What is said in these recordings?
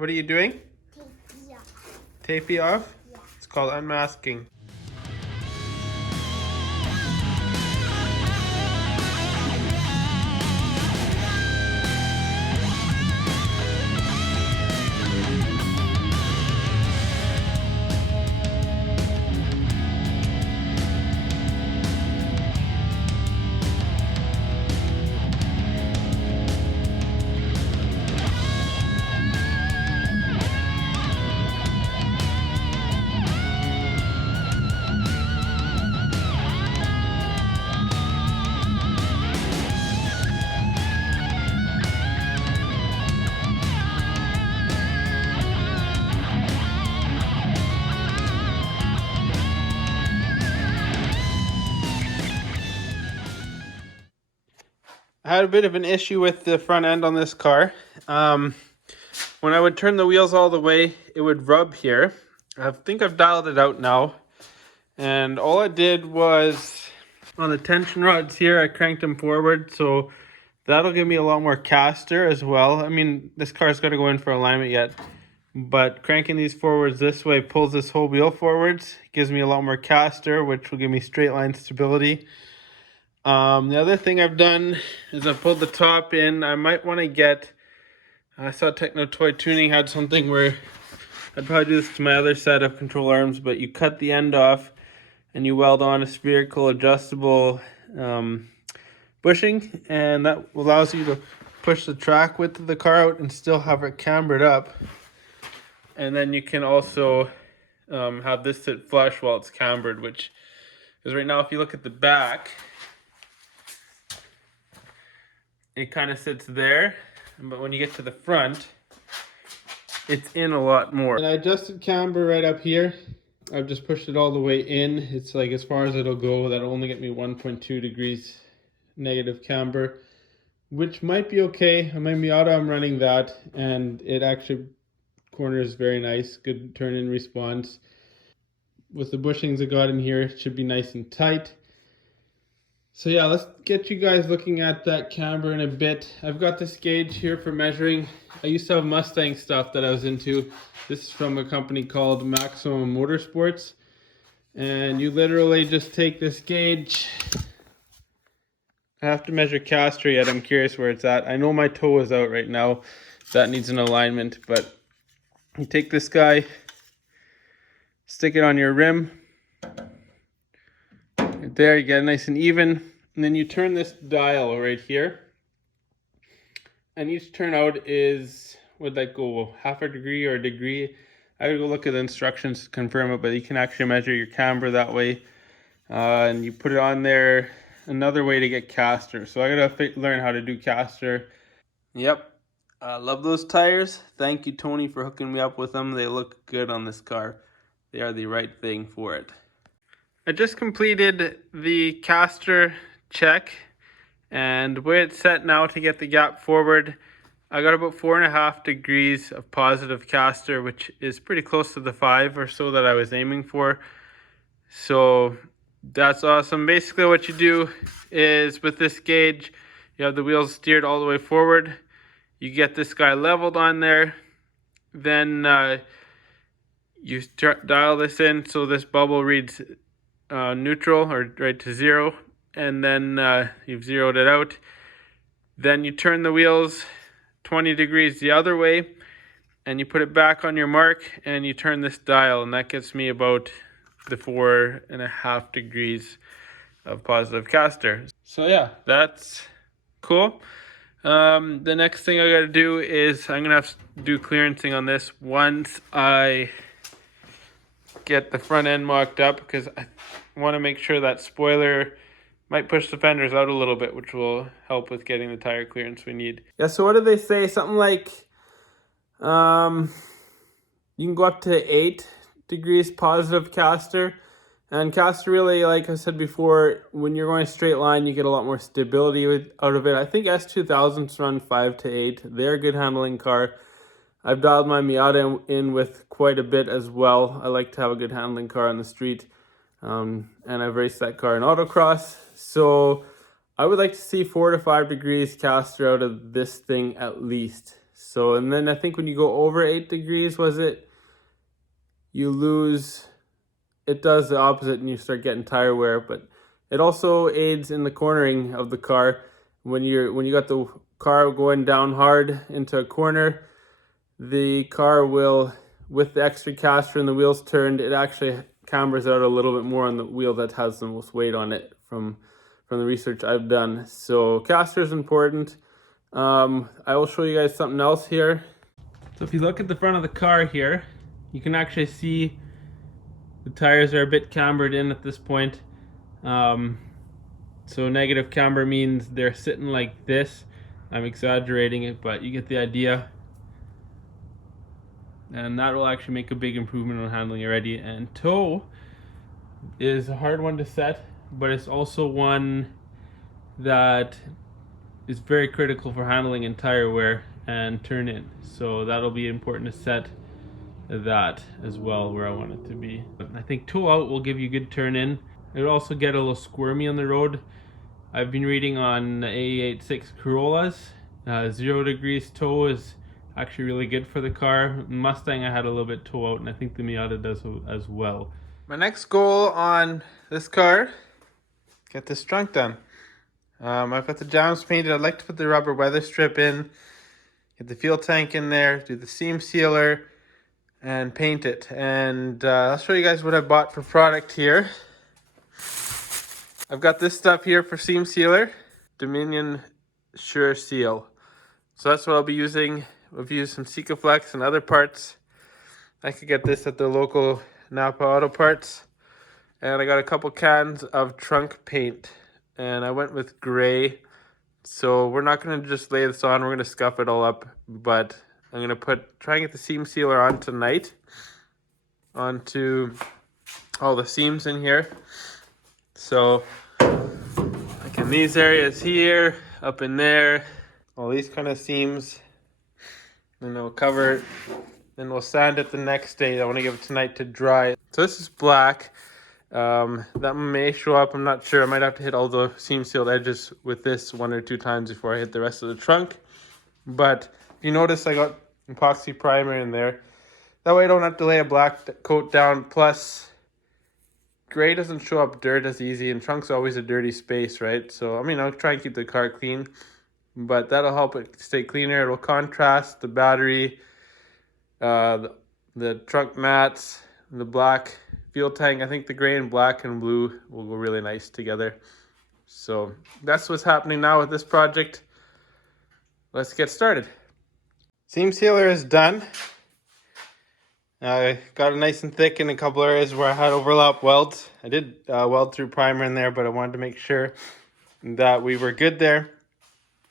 What are you doing? Take off. Tape you off? Yeah. It's called unmasking. I had a bit of an issue with the front end on this car. When I would turn the wheels all the way, it would rub here. I think I've dialed it out now. And all I did was, on the tension rods here, I cranked them forward. So that'll give me a lot more caster as well. I mean, this car's got to go in for alignment yet. But cranking these forwards this way pulls this whole wheel forwards. Gives me a lot more caster, which will give me straight line stability. The other thing I've done is I pulled the top in. I might want to get, I saw Techno Toy Tuning had something where I'd probably do this to my other set of control arms, but you cut the end off and you weld on a spherical adjustable bushing, and that allows you to push the track width of the car out and still have it cambered up. And then you can also have this sit flush while it's cambered, which is right now, if you look at the back, it kind of sits there, but when you get to the front, it's in a lot more. And I adjusted camber right up here. I've just pushed it all the way in. It's like as far as it'll go. That'll only get me 1.2 degrees negative camber, which might be okay. On my Miata, I'm running that, and it actually corners very nice. Good turn-in response. With the bushings I got in here, it should be nice and tight. So yeah, let's get you guys looking at that camber in a bit. I've got this gauge here for measuring. I used to have Mustang stuff that I was into. This is from a company called Maximum Motorsports. And you literally just take this gauge. I have to measure caster yet. I'm curious where it's at. I know my toe is out right now. That needs an alignment, but you take this guy, stick it on your rim. Right there, you get it nice and even. And then you turn this dial right here. And each turnout is, would that go, half a degree or a degree? I gotta go look at the instructions to confirm it, but you can actually measure your camber that way. And you put it on there. Another way to get caster. So I gotta learn how to do caster. Yep, I love those tires. Thank you, Tony, for hooking me up with them. They look good on this car. They are the right thing for it. I just completed the caster check, and where it's set now to get the gap forward, I got about 4.5 degrees of positive caster, which is pretty close to the 5 or so that I was aiming for. So that's awesome. Basically what you do is with this gauge, you have the wheels steered all the way forward. You get this guy leveled on there. Then you dial this in so this bubble reads neutral or right to 0, and then you've zeroed it out. Then you turn the wheels 20 degrees the other way, and you put it back on your mark, and you turn this dial, and that gets me about the 4.5 degrees of positive caster. So yeah, that's cool. The next thing I gotta do is I'm gonna have to do clearancing on this once I get the front end mocked up, because I want to make sure that spoiler might push the fenders out a little bit, which will help with getting the tire clearance we need. Yeah, so what did they say? Something like you can go up to 8 degrees positive caster. And caster really, like I said before, when you're going a straight line, you get a lot more stability out of it. I think S2000s run 5 to 8. They're a good handling car. I've dialed my Miata in with quite a bit as well. I like to have a good handling car on the street. And I've raced that car in autocross. So I would like to see 4 to 5 degrees caster out of this thing at least. So, and then I think when you go over 8 degrees, you lose, it does the opposite and you start getting tire wear, but it also aids in the cornering of the car. When you got the car going down hard into a corner, the car will, with the extra caster and the wheels turned, it actually cambers out a little bit more on the wheel that has the most weight on it from the research I've done. So caster is important. I will show you guys something else here. So if you look at the front of the car here, you can actually see the tires are a bit cambered in at this point. So negative camber means they're sitting like this. I'm exaggerating it, but you get the idea. And that will actually make a big improvement on handling already. And toe is a hard one to set, but it's also one that is very critical for handling in tire wear and turn in. So that'll be important to set that as well where I want it to be. But I think toe out will give you good turn in. It will also get a little squirmy on the road. I've been reading on A86 Corollas, 0 degrees toe is actually really good for the car. Mustang I had a little bit toe out, and I think the Miata does as well. My next goal on this car, get this trunk done. I've got the jambs painted. I'd like to put the rubber weather strip in, get the fuel tank in there, do the seam sealer, and paint it. And I'll show you guys what I bought for product here. I've got this stuff here for seam sealer, Dominion Sure Seal. So that's what I'll be using. We've used some Sikaflex and other parts. I could get this at the local Napa Auto Parts. And I got a couple cans of trunk paint. And I went with gray. So we're not going to just lay this on. We're going to scuff it all up. But I'm going to try and get the seam sealer on tonight. Onto all the seams in here. So, like in these areas here, up in there, all these kind of seams. Then we'll cover it. Then we'll sand it the next day. I want to give it tonight to dry. So this is black. That may show up. I'm not sure. I might have to hit all the seam sealed edges with this 1 or 2 times before I hit the rest of the trunk. But if you notice, I got epoxy primer in there. That way I don't have to lay a black coat down. Plus, gray doesn't show up dirt as easy, and trunk's always a dirty space, right? So, I mean, I'll try and keep the car clean, but that'll help it stay cleaner. It'll contrast the battery, the trunk mats, the black fuel tank. I think the gray and black and blue will go really nice together. So that's what's happening now with this project. Let's get started. Seam sealer is done. I got it nice and thick in a couple areas where I had overlap welds. I did weld through primer in there, but I wanted to make sure that we were good there.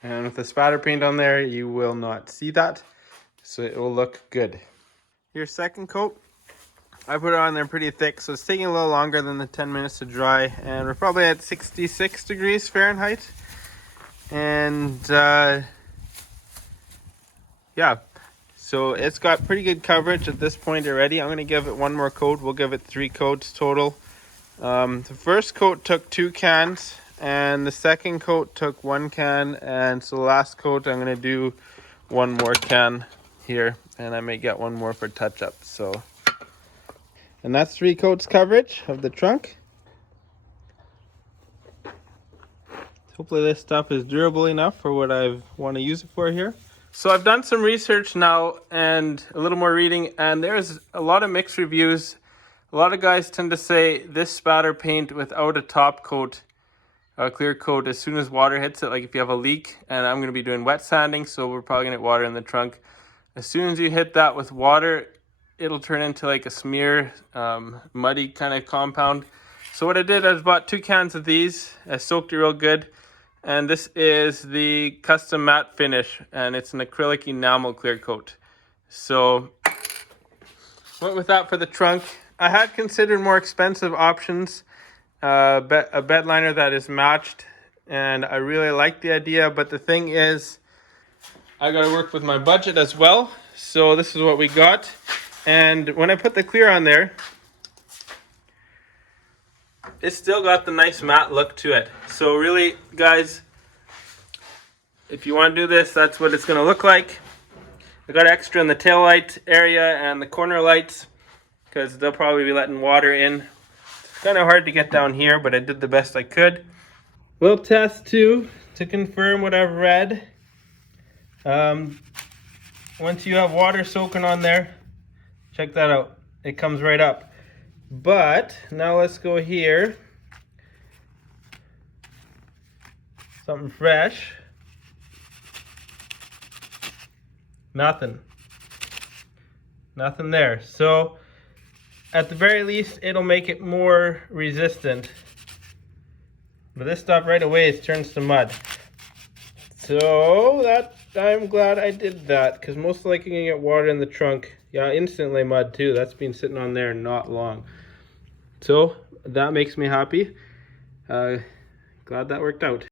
And with the spatter paint on there, you will not see that. So it will look good. Here's second coat. I put it on there pretty thick, so it's taking a little longer than the 10 minutes to dry. And we're probably at 66 degrees Fahrenheit. And yeah. So it's got pretty good coverage at this point already. I'm going to give it one more coat. We'll give it 3 coats total. The first coat took 2 cans, and the second coat took 1 can. And so the last coat, I'm going to do 1 more can here, and I may get 1 more for touch-up. So, and that's 3 coats coverage of the trunk. Hopefully this stuff is durable enough for what I want to use it for here. So I've done some research now and a little more reading, and there's a lot of mixed reviews. A lot of guys tend to say this spatter paint without a top coat, a clear coat, as soon as water hits it, like if you have a leak, and I'm going to be doing wet sanding, so we're probably going to get water in the trunk. As soon as you hit that with water, it'll turn into like a smear, muddy kind of compound. So what I did, I bought 2 cans of these. I soaked it real good. And this is the custom matte finish, and it's an acrylic enamel clear coat. So went with that for the trunk. I had considered more expensive options, a bed liner that is matched, and I really like the idea, but the thing is, I got to work with my budget as well. So this is what we got. And when I put the clear on there, it's still got the nice matte look to it. So really, guys, if you want to do this, that's what it's going to look like. I got extra in the tail light area and the corner lights because they'll probably be letting water in. It's kind of hard to get down here, but I did the best I could. We'll test too to confirm what I've read. Once you have water soaking on there, check that out. It comes right up. But now let's go here. Something fresh. Nothing there. So at the very least it'll make it more resistant, but this stuff right away turns to mud. So that I'm glad I did that, because most likely you can get water in the trunk. Yeah, instantly mud too. That's been sitting on there not long, so that makes me happy. Glad that worked out.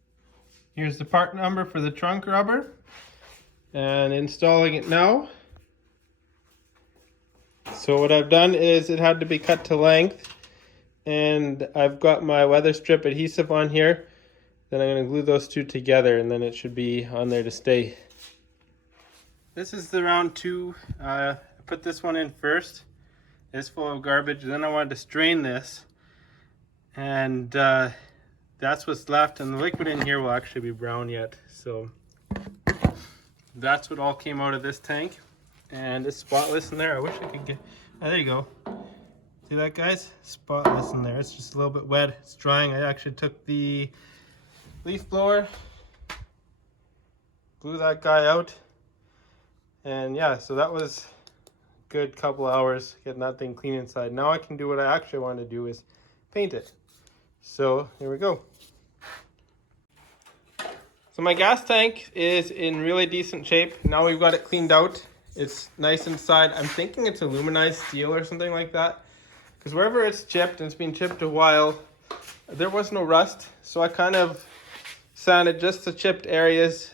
Here's the part number for the trunk rubber. And installing it now. So what I've done is it had to be cut to length, and I've got my weather strip adhesive on here. Then I'm going to glue those two together, and then it should be on there to stay. This is the round 2. I put this one in first. It's full of garbage. Then I wanted to strain this, and that's what's left, and the liquid in here will actually be brown yet. So that's what all came out of this tank, and it's spotless in there. I wish I could get, oh, there you go. See that, guys? Spotless in there. It's just a little bit wet. It's drying. I actually took the leaf blower, blew that guy out, and yeah, so that was a good couple hours getting that thing clean inside. Now I can do what I actually want to do, is paint it. So here we go. So my gas tank is in really decent shape. Now we've got it cleaned out. It's nice inside. I'm thinking it's aluminized steel or something like that, because wherever it's chipped, and it's been chipped a while, there was no rust. So I kind of sanded just the chipped areas,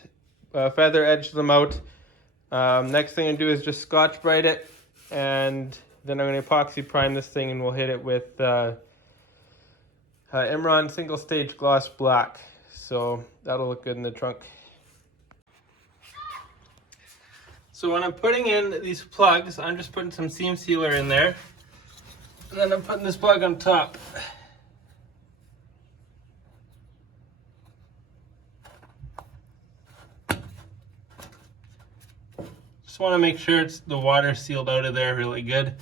feather edged them out. Next thing I do is just Scotch-Brite it, and then I'm going to epoxy prime this thing, and we'll hit it with Imron single stage gloss black. So that'll look good in the trunk. So when I'm putting in these plugs, I'm just putting some seam sealer in there, and then I'm putting this plug on top. Just want to make sure the water sealed out of there really good.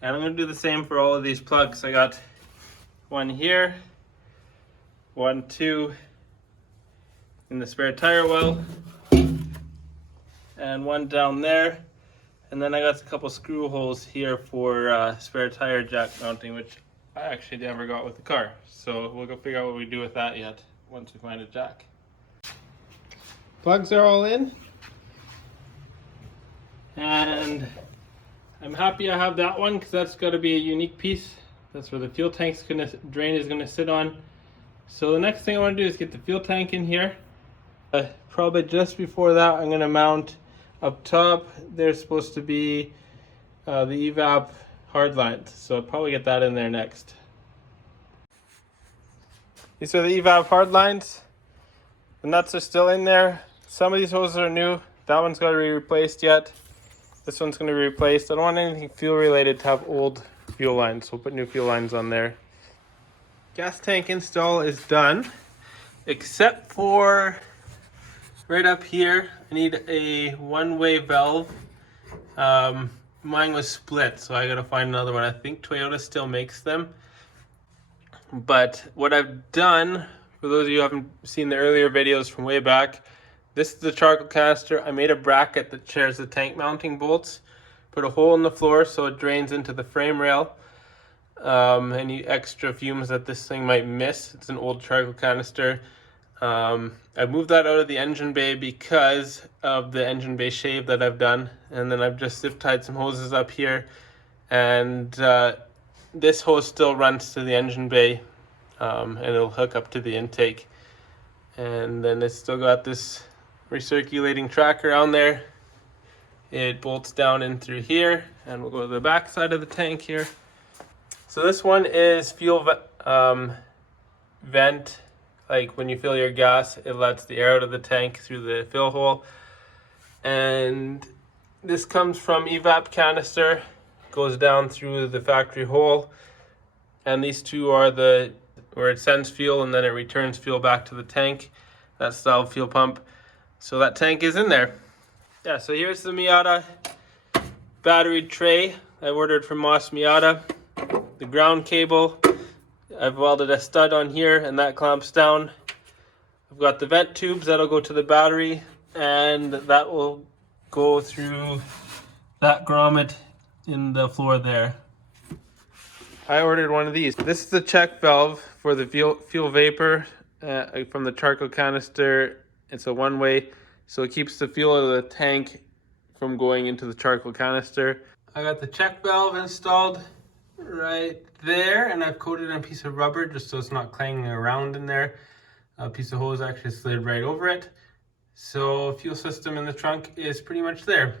And I'm going to do the same for all of these plugs. I got one here, 1, 2 in the spare tire well, and one down there. And then I got a couple screw holes here for spare tire jack mounting, which I actually never got with the car. So we'll go figure out what we do with that yet once we find a jack. Plugs are all in, and I'm happy I have that one, because that's got to be a unique piece. That's where the fuel tank's drain is going to sit on. So the next thing I want to do is get the fuel tank in here. Probably just before that, I'm going to mount up top. There's supposed to be the evap hard lines, so I'll probably get that in there next. These are the evap hard lines. The nuts are still in there. Some of these hoses are new. That one's got to be replaced yet. This one's going to be replaced. I don't want anything fuel related to have old fuel lines, so we'll put new fuel lines on there. Gas tank install is done, except for right up here. I need a one-way valve. Mine was split, so I gotta find another one. I think Toyota still makes them. But what I've done, for those of you who haven't seen the earlier videos from way back, this is the charcoal canister. I made a bracket that shares the tank mounting bolts. Put a hole in the floor so it drains into the frame rail. Any extra fumes that this thing might miss. It's an old charcoal canister. I moved that out of the engine bay because of the engine bay shave that I've done, and then I've just zip tied some hoses up here, and this hose still runs to the engine bay, and it'll hook up to the intake, and then it's still got this recirculating tracker on there. It bolts down in through here, and we'll go to the back side of the tank here. So this one is fuel vent. Like when you fill your gas, it lets the air out of the tank through the fill hole. And this comes from evap canister, goes down through the factory hole, and these two are the where it sends fuel and then it returns fuel back to the tank. That's the fuel pump. So that tank is in there. Yeah, so here's the Miata battery tray I ordered from Moss Miata. The ground cable, I've welded a stud on here and that clamps down. I've got the vent tubes that'll go to the battery, and that will go through that grommet in the floor there. I ordered one of these. This is the check valve for the fuel vapor from the charcoal canister. It's a one-way, so it keeps the fuel out of the tank from going into the charcoal canister. I got the check valve installed right there, and I've coated on a piece of rubber just so it's not clanging around in there. A piece of hose actually slid right over it. So fuel system in the trunk is pretty much there.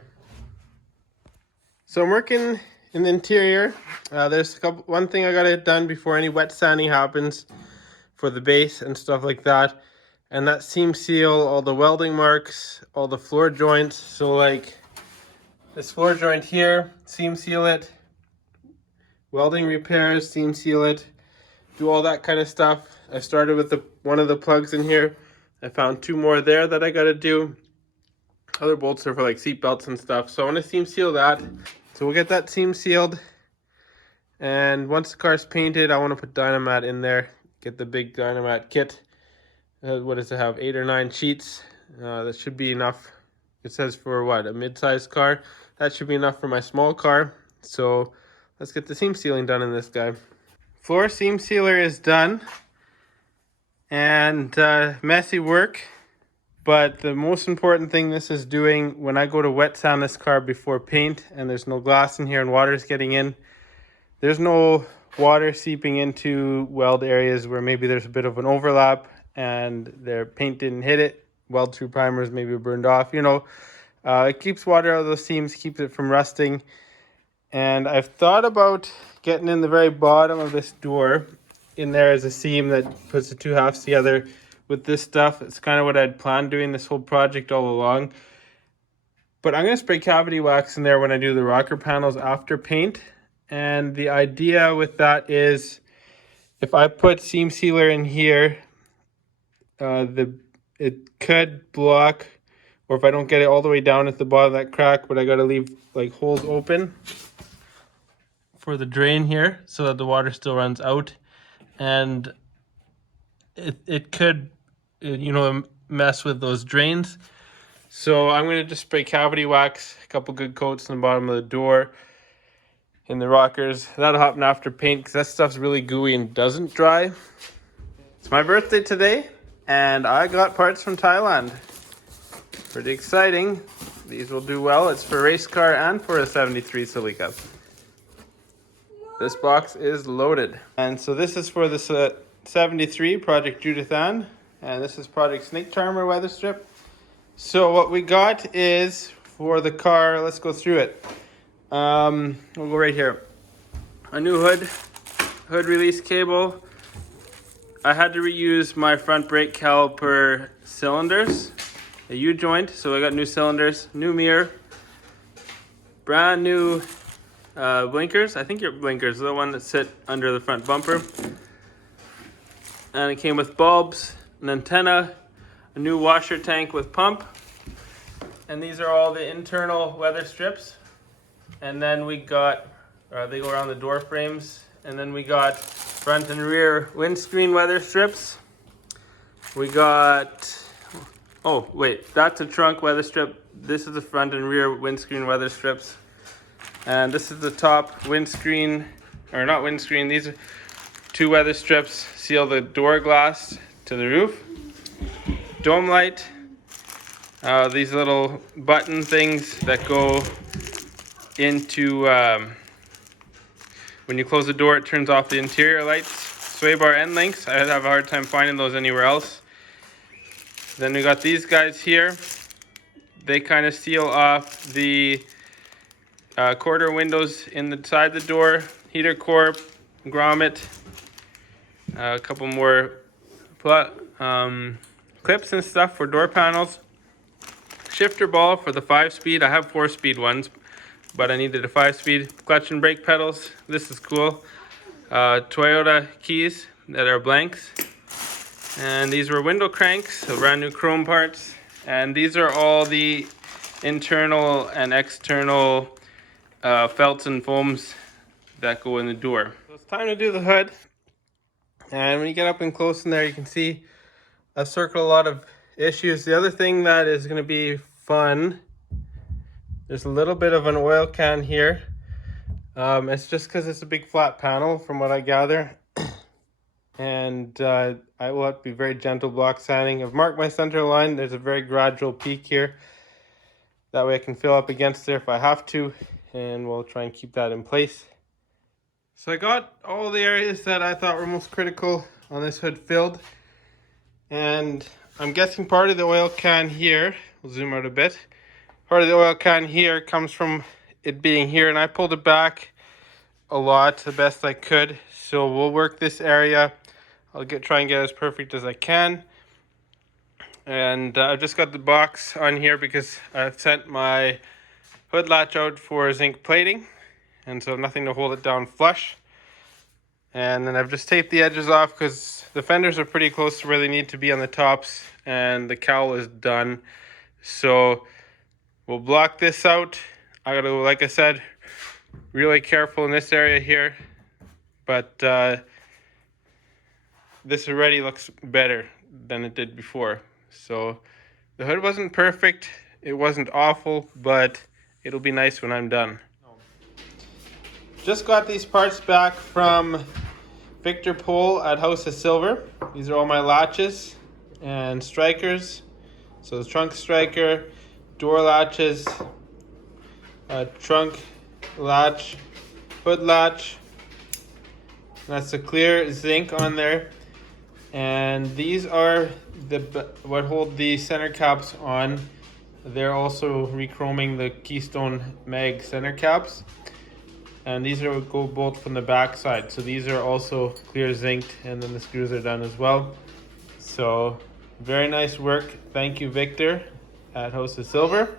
So I'm working in the interior. There's one thing I gotta get done before any wet sanding happens for the base and stuff like that. And that seam seal all the welding marks, all the floor joints. So like this floor joint here, seam seal it. Welding repairs, seam seal it. Do all that kind of stuff. I started with one of the plugs in here. I found two more there that I gotta do. Other bolts are for like seat belts and stuff. So I want to seam seal that. So we'll get that seam sealed. And once the car's painted, I want to put Dynamat in there. Get the big Dynamat kit. What does it have? 8 or 9 sheets. That should be enough. It says for what? A mid-sized car. That should be enough for my small car. So let's get the seam sealing done in this guy. Floor seam sealer is done. And messy work. But the most important thing this is doing when I go to wet sand this car before paint and there's no glass in here and water is getting in, there's no water seeping into weld areas where maybe there's a bit of an overlap and their paint didn't hit it. Weld through primers maybe burned off, you know. It keeps water out of those seams, keeps it from rusting. And I've thought about getting in the very bottom of this door. In there is a seam that puts the two halves together. With this stuff, it's kind of what I'd planned doing this whole project all along. But I'm going to spray cavity wax in there when I do the rocker panels after paint. And the idea with that is if I put seam sealer in here, it could block, or if I don't get it all the way down at the bottom of that crack, but I got to leave like holes open for the drain here so that the water still runs out. And it could, you know, mess with those drains. So I'm going to just spray cavity wax, a couple good coats on the bottom of the door, in the rockers. That'll happen after paint because that stuff's really gooey and doesn't dry. It's my birthday today and I got parts from Thailand. Pretty exciting. These will do well. It's for a race car and for a 73 Celica. This box is loaded. And so this is for this 73 Project Judith Ann, and this is Project Snake Charmer weather strip. So what we got is for the car, let's go through it. We'll go right here. A new hood release cable. I had to reuse my front brake caliper cylinders, a U-joint, so I got new cylinders, new mirror, brand new blinkers. I think your blinkers are the one that sit under the front bumper. And it came with bulbs, an antenna, a new washer tank with pump. And these are all the internal weather strips. And then we got, they go around the door frames. And then we got front and rear windscreen weather strips. We got, oh wait, that's a trunk weather strip. This is the front and rear windscreen weather strips. And this is the top windscreen, or not windscreen, these are 2 weather strips, seal the door glass to the roof. Dome light, these little button things that go into, when you close the door, it turns off the interior lights. Sway bar end links, I'd have a hard time finding those anywhere else. Then we got these guys here. They kind of seal off the quarter windows in the side of the door, heater core, grommet, a couple more clips and stuff for door panels, shifter ball for the 5-speed. I have 4-speed ones, but I needed a 5-speed. Clutch and brake pedals. This is cool. Toyota keys that are blanks. And these were window cranks, so brand new chrome parts. And these are all the internal and external felts and foams that go in the door. So it's time to do the hood. And when you get up and close in there, you can see I've circled a lot of issues. The other thing that is going to be fun, there's a little bit of an oil can here. It's just because it's a big flat panel from what I gather. And I will have to be very gentle block sanding. I've marked my center line. There's a very gradual peak here. That way I can fill up against there if I have to. And we'll try and keep that in place. So I got all the areas that I thought were most critical on this hood filled. And I'm guessing part of the oil can here, we'll zoom out a bit. Part of the oil can here comes from it being here. And I pulled it back a lot, the best I could. So we'll work this area. I'll try and get as perfect as I can. And I've just got the box on here because I've sent my hood latch out for zinc plating. And so nothing to hold it down flush. And then I've just taped the edges off because the fenders are pretty close to where they need to be on the tops. And the cowl is done. So we'll block this out. I gotta, like I said, really careful in this area here. But this already looks better than it did before. So the hood wasn't perfect, it wasn't awful, but it'll be nice when I'm done. Just got these parts back from Victor Pole at House of Silver. These are all my latches and strikers. So the trunk striker, door latches, trunk latch, hood latch. That's the clear zinc on there. And these are what hold the center caps on. They're also rechroming the Keystone Mag center caps. And these are go bolt from the back side. So these are also clear zinced, and then the screws are done as well. So very nice work. Thank you, Victor at House of Silver.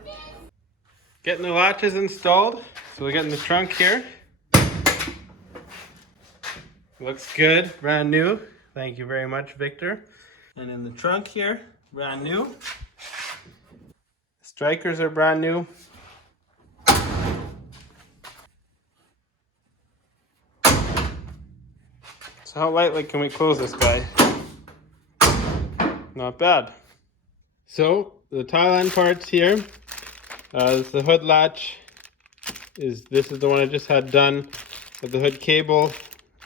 Getting the latches installed. So we're getting the trunk here. Looks good, brand new. Thank you very much, Victor. And in the trunk here, brand new. Strikers are brand new. So how lightly can we close this guy? Not bad. So the Thailand parts here. The hood latch this is the one I just had done with the hood cable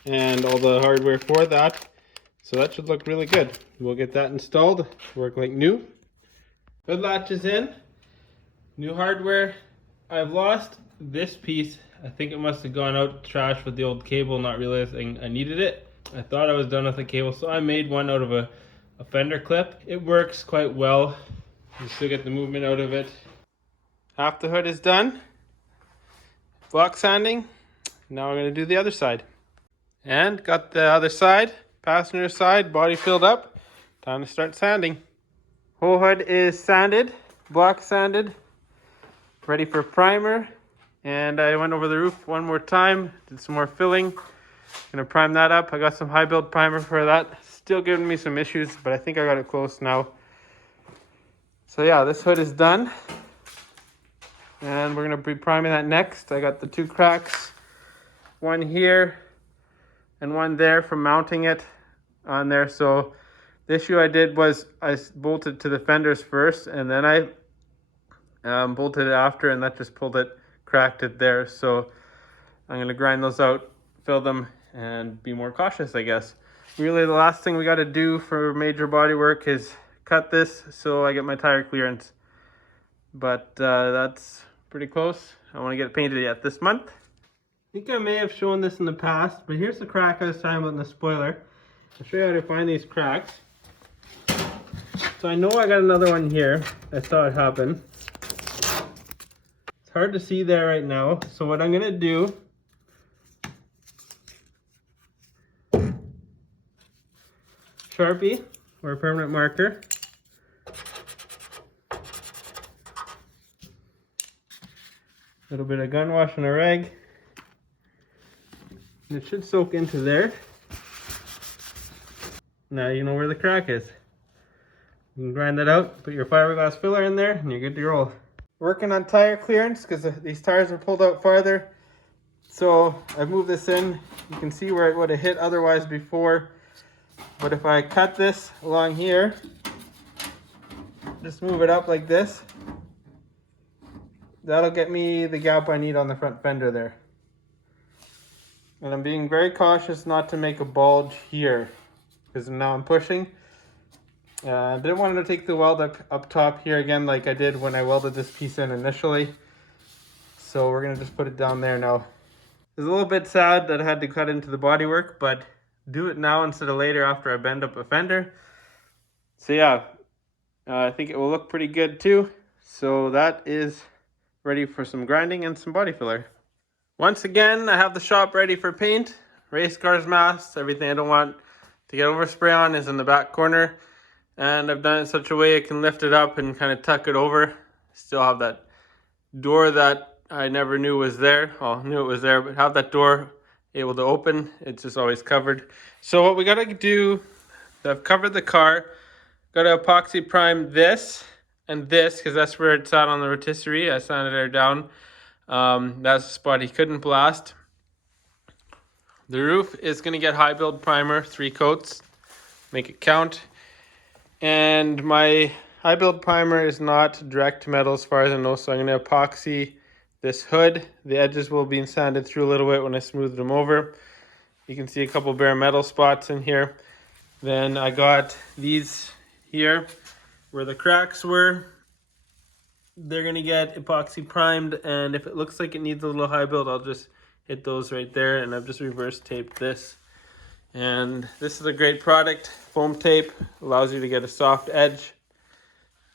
and all the hardware for that. So that should look really good. We'll get that installed, work like new. Hood latch is in, new hardware. I've lost this piece. I think it must have gone out trash with the old cable, not realizing I needed it. I thought I was done with the cable, so I made one out of a fender clip. It works quite well. You still get the movement out of it. Half the hood is done. Block sanding. Now I'm going to do the other side. And got the other side, passenger side, body filled up. Time to start sanding. Whole hood is sanded, block sanded, ready for primer. And I went over the roof one more time, did some more filling. Gonna prime that up. I got some high build primer for that. Still giving me some issues, but I think I got it close now. So yeah, this hood is done. And we're gonna be priming that next. I got the 2 cracks, one here and one there from mounting it on there. So the issue I did was I bolted to the fenders first, and then I bolted it after, and that just cracked it there. So I'm gonna grind those out, fill them, and be more cautious, I guess. Really, the last thing we got to do for major body work is cut this so I get my tire clearance. But that's pretty close. I want to get it painted yet this month. I think I may have shown this in the past, but here's the crack I was talking about in the spoiler. I'll show you how to find these cracks. So I know I got another one here. I saw it happen. It's hard to see there right now. So what I'm gonna do, Sharpie or a permanent marker. little bit of gun wash and a rag. And it should soak into there. Now you know where the crack is. You can grind that out, put your fiberglass filler in there, and you're good to roll. Working on tire clearance because these tires are pulled out farther. So I've moved this in. You can see where it would have hit otherwise before. But if I cut this along here, just move it up like this, that'll get me the gap I need on the front fender there. And I'm being very cautious not to make a bulge here because now I'm pushing. I didn't want to take the weld up top here again like I did when I welded this piece in initially. So we're going to just put it down there now. It's a little bit sad that I had to cut into the bodywork, but do it now instead of later after I bend up a fender. So yeah, I think it will look pretty good too. So that is ready for some grinding and some body filler. Once again, I have the shop ready for paint. Race cars, masks, everything I don't want to get overspray on is in the back corner. And I've done it in such a way I can lift it up and kind of tuck it over. Still have that door that I never knew was there. Well, knew it was there, but have that door able to open. It's just always covered. So what we gotta do, I've covered the car. Gotta epoxy prime this and this because that's where it's at on the rotisserie. I sanded it down. That's the spot he couldn't blast. The roof is gonna get high build primer, 3 coats. Make it count. And my high build primer is not direct metal as far as I know, so I'm going to epoxy this hood. The edges will be sanded through a little bit when I smooth them over. You can see a couple bare metal spots in here. Then I got these here where the cracks were. They're going to get epoxy primed, and if it looks like it needs a little high build, I'll just hit those right there, and I've just reverse taped this. And this is a great product. Foam tape allows you to get a soft edge,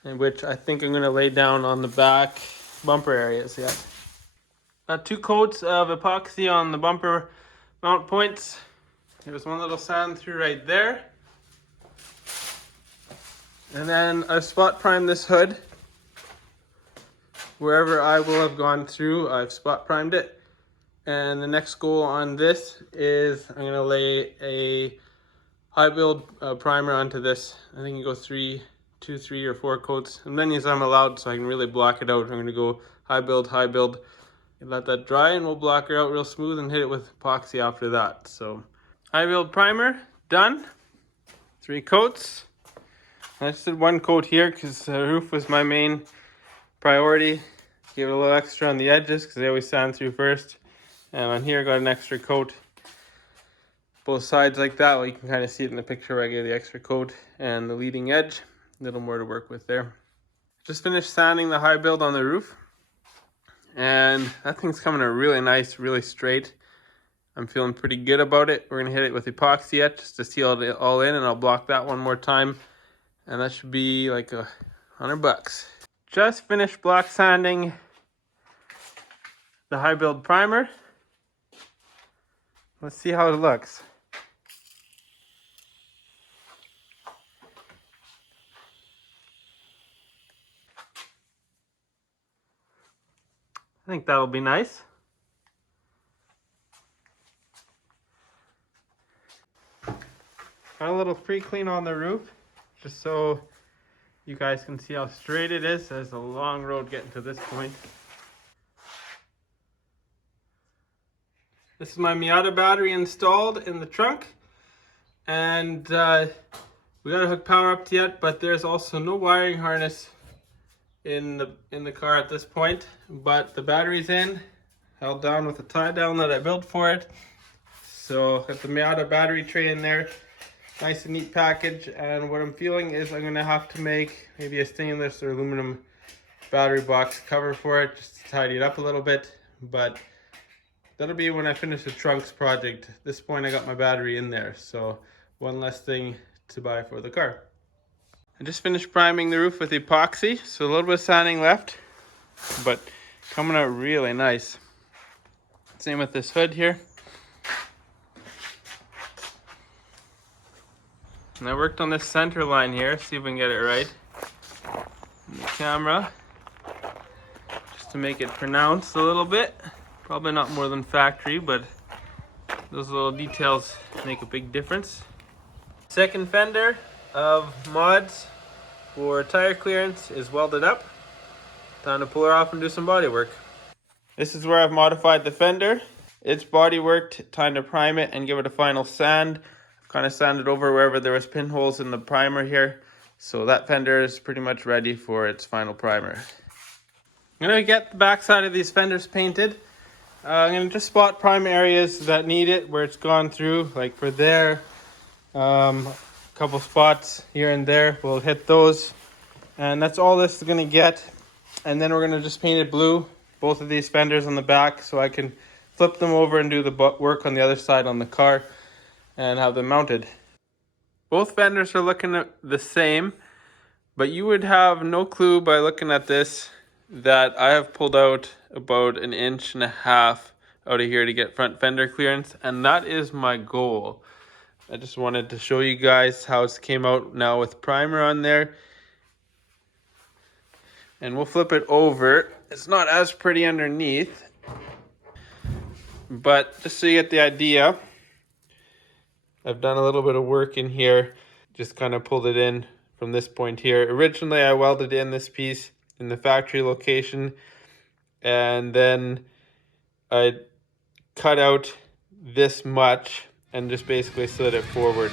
in which I think I'm going to lay down on the back bumper areas yet. Got 2 coats of epoxy on the bumper mount points. There's one little sand through right there. And then I spot primed this hood. Wherever I will have gone through, I've spot primed it. And the next goal on this is I'm going to lay a high build primer onto this. I think you go 3 or 4 coats, as many as I'm allowed, so I can really block it out. I'm going to go high build, and let that dry, and we'll block it out real smooth and hit it with epoxy after that. So high build primer done, 3 coats. I just did 1 coat here because the roof was my main priority. Give it a little extra on the edges because they always sand through first. And on here, I got an extra coat, both sides like that. Well, you can kind of see it in the picture where I gave the extra coat and the leading edge. A little more to work with there. Just finished sanding the high build on the roof. And that thing's coming out really nice, really straight. I'm feeling pretty good about it. We're going to hit it with epoxy yet just to seal it all in, and I'll block that one more time. And that should be like $100. Just finished block sanding the high build primer. Let's see how it looks. I think that'll be nice. Got a little pre-clean on the roof, just so you guys can see how straight it is. There's a long road getting to this point. This is my Miata battery installed in the trunk, and we gotta hook power up yet, but there's also no wiring harness in the car at this point. But the battery's in, held down with a tie down that I built for it. So got the Miata battery tray in there, nice and neat package. And what I'm feeling is I'm gonna have to make maybe a stainless or aluminum battery box cover for it, just to tidy it up a little bit. But that'll be when I finish the trunks project. At this point I got my battery in there, so one less thing to buy for the car. I just finished priming the roof with epoxy, so a little bit of sanding left, but coming out really nice. Same with this hood here. And I worked on this center line here, see if we can get it right. On the camera. Just to make it pronounced a little bit. Probably not more than factory, but those little details make a big difference. Second fender of mods for tire clearance is welded up. Time to pull her off and do some body work. This is where I've modified the fender. It's body worked. Time to prime it and give it a final sand. I've kind of sanded over wherever there was pinholes in the primer here. So that fender is pretty much ready for its final primer. I'm going to get the backside of these fenders painted. I'm going to just spot prime areas that need it, where it's gone through, like for there. A couple spots here and there. We'll hit those. And that's all this is going to get. And then we're going to just paint it blue, both of these fenders on the back, so I can flip them over and do the work on the other side on the car and have them mounted. Both fenders are looking the same, but you would have no clue by looking at this that I have pulled out about 1.5 inches out of here to get front fender clearance, and that is my goal. I just wanted to show you guys how it came out now with primer on there. And we'll flip it over. It's not as pretty underneath, but just so you get the idea, I've done a little bit of work in here. Just kind of pulled it in from this point here. Originally, I welded in this piece in the factory location, and then I cut out this much and just basically slid it forward.